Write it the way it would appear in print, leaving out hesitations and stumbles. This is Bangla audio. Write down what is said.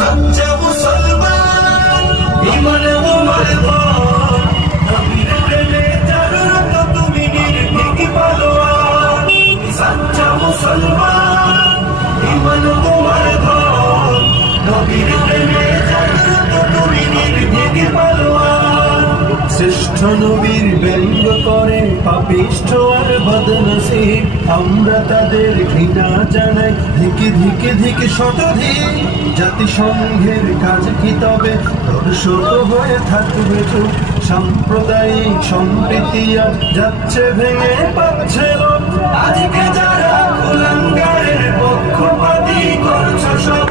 সচ্চা মুসলমান ঈমান তোমার ধন, নবীর প্রেমে জাগ্রত তুমি নির্ভীক পালোয়ান। সচ্চা মুসলমান ঈমান তোমার ধন, নবীর প্রেমে জাগ্রত তুমি নির্ভীক পালোয়ান। শ্রেষ্ঠ নবীর ব্যঙ্গ করে পাপিষ্ঠ আর বদনসিব, আমরা তাদের ঘৃণা জানাই ধিকে ধিকে ধিকে শতধিক। জাতিসংঘের কাজ কি তবে দর্শক হয়ে থাকবে চুপ? সাম্প্রদায়িক সম্প্রীতি আজ যাচ্ছে ভেঙে পাচ্ছে লোক। আজকে যারা কুলাঙ্গারের পক্ষপাতী করছো সব,